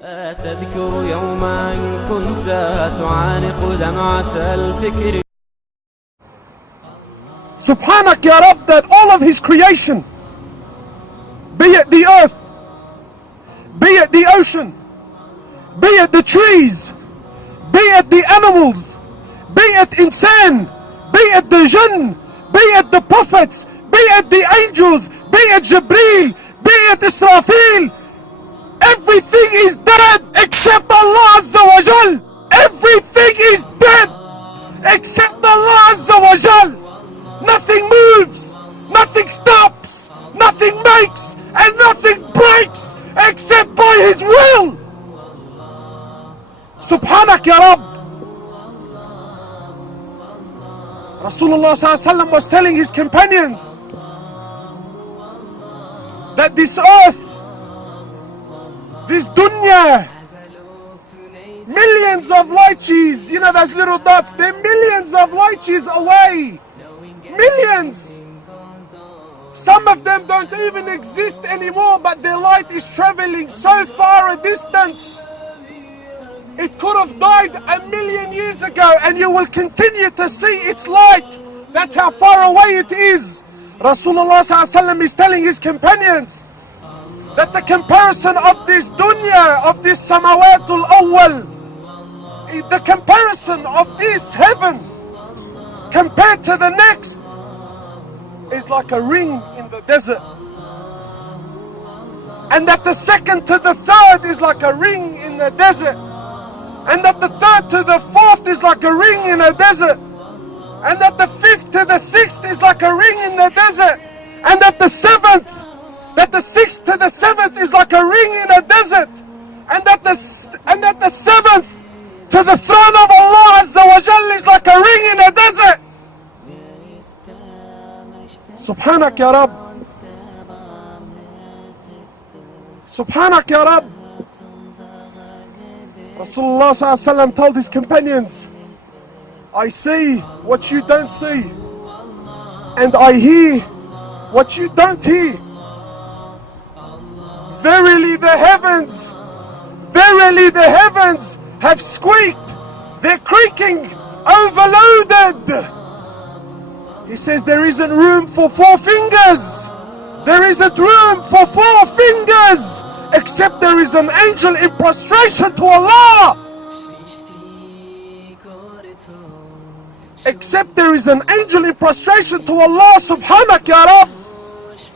تذكر يوما كنت تعانق دمعة الفكر. Subhanak Ya Rab, that all of His creation, be it the earth, be it the ocean, be it the trees, be it the animals, be it insan, be it the jinn, be it the prophets, be it the angels, be it Jibreel, be it Israfil, everything is dead except Allah Azza wa Jal. Everything is dead except Allah Azza wa Jal. Nothing moves, nothing stops, nothing makes, and nothing breaks except by His will. Subhanak Ya Rab. Rasulullah ﷺ was telling his companions that this earth, this dunya, millions of light years, you know those little dots, they're millions of light years away. Millions. Some of them don't even exist anymore, but their light is traveling so far a distance. It could have died 1,000,000 years ago, and you will continue to see its light. That's how far away it is. Rasulullah ﷺ is telling his companions that the comparison of this dunya, of this samawatul awwal, the comparison of this heaven compared to the next is like a ring in the desert. And that the second to the third is like a ring in the desert. And that the third to the fourth is like a ring in a desert. And that the fifth to the sixth is like a ring in the desert. And that the sixth to the seventh is like a ring in a desert. And that the seventh to the throne of Allah Azza wa Jal is like a ring in a desert. Subhanak Ya Rab. Subhanak Ya Rab. Rasulullah ﷺ told his companions, I see what you don't see, and I hear what you don't hear. Verily the heavens have squeaked, they're creaking, overloaded. He says there isn't room for 4 fingers. There isn't room for 4 fingers, except there is an angel in prostration to Allah. Except there is an angel in prostration to Allah. Subhanak Ya Rab.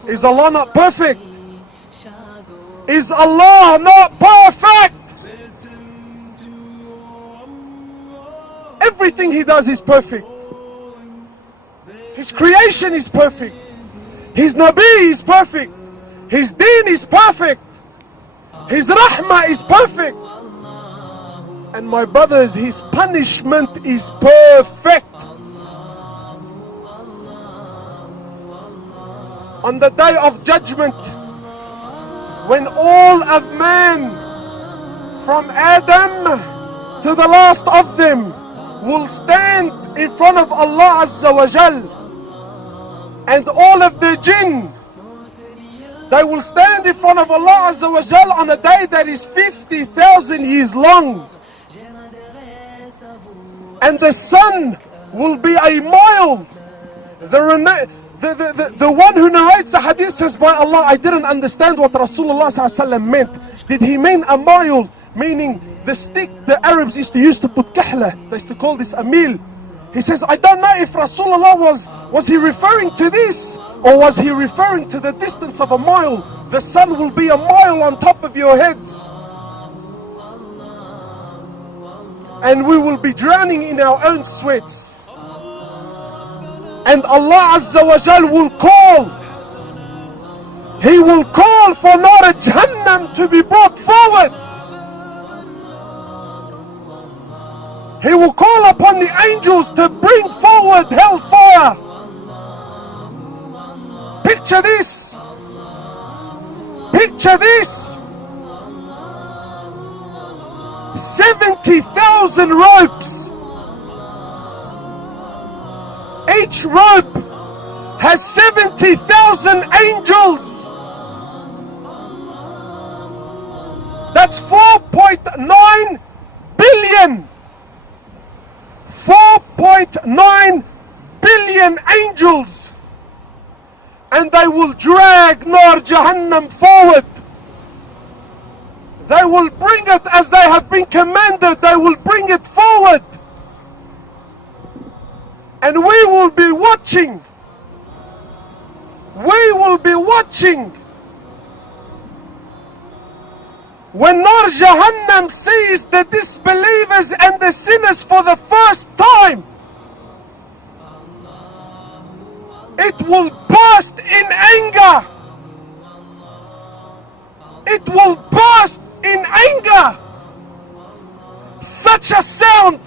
Is Allah not perfect? Is Allah not perfect? Everything He does is perfect. His creation is perfect. His Nabi is perfect. His deen is perfect. His rahmah is perfect. And my brothers, His punishment is perfect. On the day of judgment, when all of man, from Adam to the last of them, will stand in front of Allah Azza wa Jal, and all of the jinn, they will stand in front of Allah Azza wa Jal on a day that is 50,000 years long. And the sun will be a mile. The one who narrates the hadith says, by Allah, I didn't understand what Rasulullah ﷺ meant. Did he mean a mile, meaning the stick the Arabs used to use to put kahla? They used to call this a meal. He says, I don't know if Rasulullah was he referring to this, or was he referring to the distance of a mile? The sun will be a mile on top of your heads. And we will be drowning in our own sweats. And Allah Azza wa Jal will call. He will call for Nar Jahannam to be brought forward. He will call upon the angels to bring forward hellfire. Picture this. Picture this. 70,000 ropes. Each rope has 70,000 angels. That's 4 4.9 billion. 4.9 billion angels. And they will drag Nar Jahannam forward. They will bring it as they have been commanded. They will bring it forward. And we will be watching. We will be watching. When Nar Jahannam sees the disbelievers and the sinners for the first time, it will burst in anger. It will burst in anger. Such a sound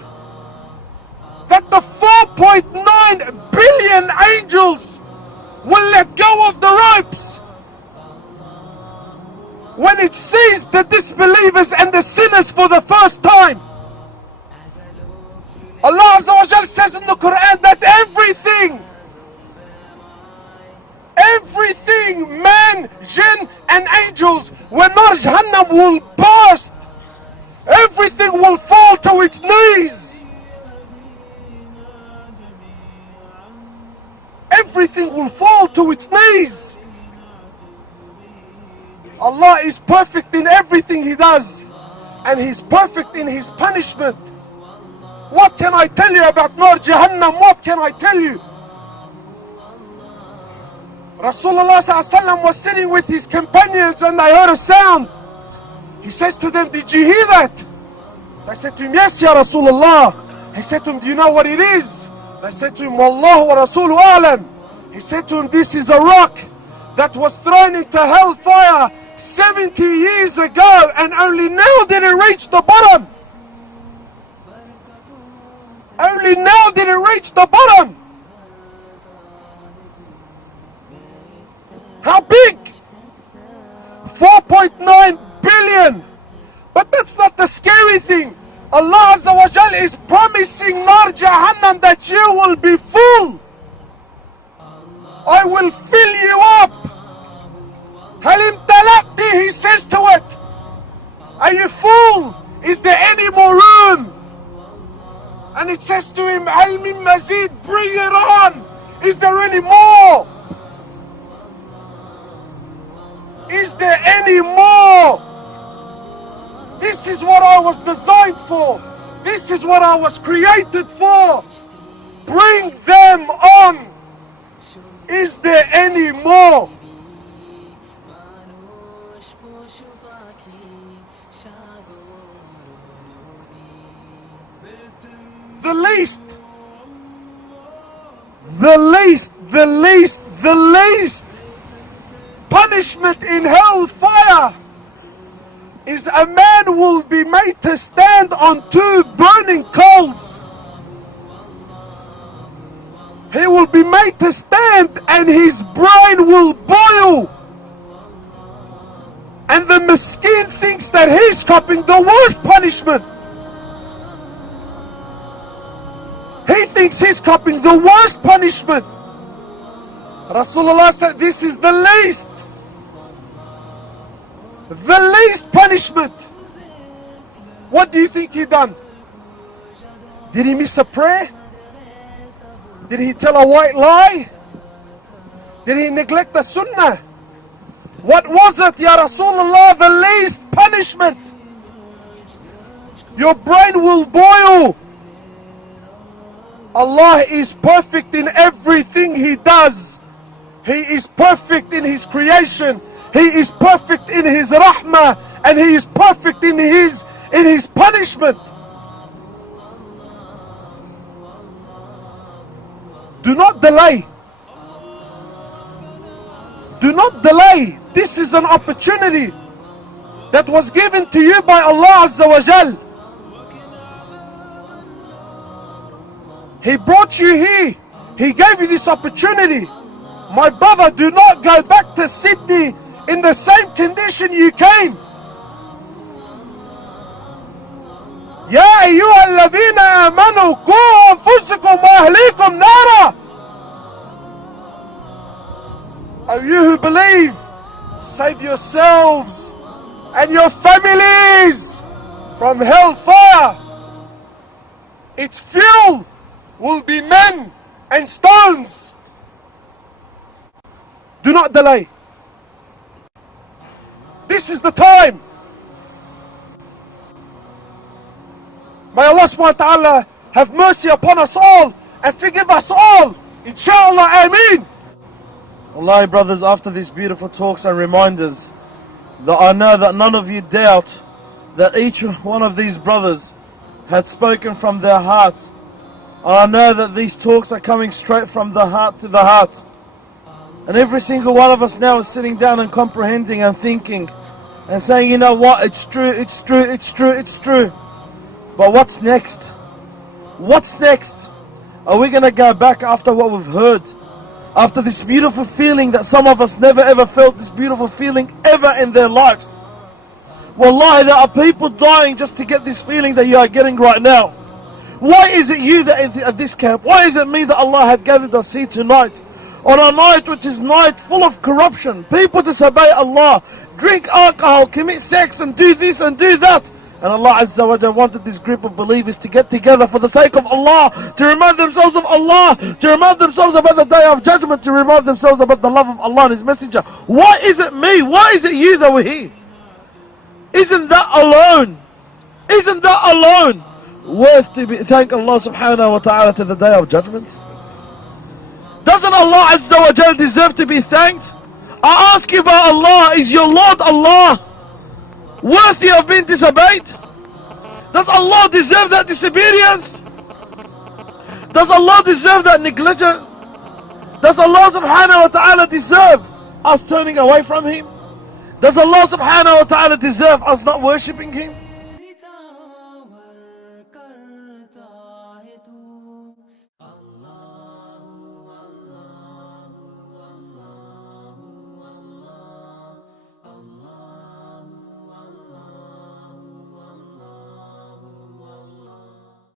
that the 4.9 billion angels will let go of the ropes when it sees the disbelievers and the sinners for the first time. Allah Azza wa Jal says in the Quran that everything, man, jinn and angels, when Nar Jahannam will burst, everything will fall to its knees. Everything will fall to its knees. Allah is perfect in everything He does, and He's perfect in His punishment. What can I tell you about Nar Jahannam? What can I tell you? Rasulullah ﷺ was sitting with his companions and they heard a sound. He says to them, "Did you hear that?" They said to him, "Yes, Ya Rasulullah." He said to him, "Do you know what it is?" They said to him, "Wallahu wa Rasulu a'lam." He said to him, "This is a rock that was thrown into hellfire 70 years ago, and only now did it reach the bottom. Only now did it reach the bottom." How big? 4.9 billion. But that's not the scary thing. Allah Azza wa Jal is promising Nar Jahannam that you will be full. I will fill you up. Halim talaqti, He says to it. Are you full? Is there any more room? And it says to him, Hal min mazid, bring it on. Is there any more? Is there any more? This is what I was designed for. This is what I was created for. Bring them on. Is there any more? The least punishment in hellfire is a man will be made to stand on 2 burning coals. He will be made to stand and his brain will boil. And the miskin thinks that he's copying the worst punishment. He thinks he's copying the worst punishment. Rasulullah said this is the least punishment. What do you think he done? Did he miss a prayer? Did he tell a white lie? Did he neglect the sunnah? What was it, Ya Rasulullah, the least punishment? Your brain will boil. Allah is perfect in everything He does. He is perfect in His creation. He is perfect in His rahmah, and He is perfect in His punishment. Do not delay. Do not delay. This is an opportunity that was given to you by Allah Azza wa Jal. He brought you here. He gave you this opportunity. My brother, do not go back to Sydney in the same condition you came. Ya ayyuha alladhina amanu qu anfusakum wa ahlikum nara. O you who believe, save yourselves and your families from hellfire. Its fuel will be men and stones. Do not delay. This is the time. May Allah subhanahu wa ta'ala have mercy upon us all and forgive us all. Inshallah, Ameen. Wallahi brothers, after these beautiful talks and reminders, that I know that none of you doubt that each one of these brothers had spoken from their heart. I know that these talks are coming straight from the heart to the heart. And every single one of us now is sitting down and comprehending and thinking and saying, you know what, it's true, it's true, it's true, it's true. But what's next? What's next? Are we going to go back after what we've heard? After this beautiful feeling that some of us never ever felt this beautiful feeling ever in their lives? Wallahi, there are people dying just to get this feeling that you are getting right now. Why is it you that at this camp? Why is it me that Allah had gathered us here tonight? On a night which is night full of corruption. People disobey Allah, drink alcohol, commit sex and do this and do that. And Allah Azza wa Jalla wanted this group of believers to get together for the sake of Allah, to remind themselves of Allah, to remind themselves about the day of judgment, to remind themselves about the love of Allah and His Messenger. Why is it me? Why is it you that we're here? Isn't that alone? Isn't that alone worth to thank Allah subhanahu wa ta'ala to the day of judgment? Doesn't Allah Azza wa Jalla deserve to be thanked? I ask you about Allah, is your Lord Allah worthy of being disobeyed? Does Allah deserve that disobedience? Does Allah deserve that negligence? Does Allah subhanahu wa ta'ala deserve us turning away from Him? Does Allah subhanahu wa ta'ala deserve us not worshipping Him?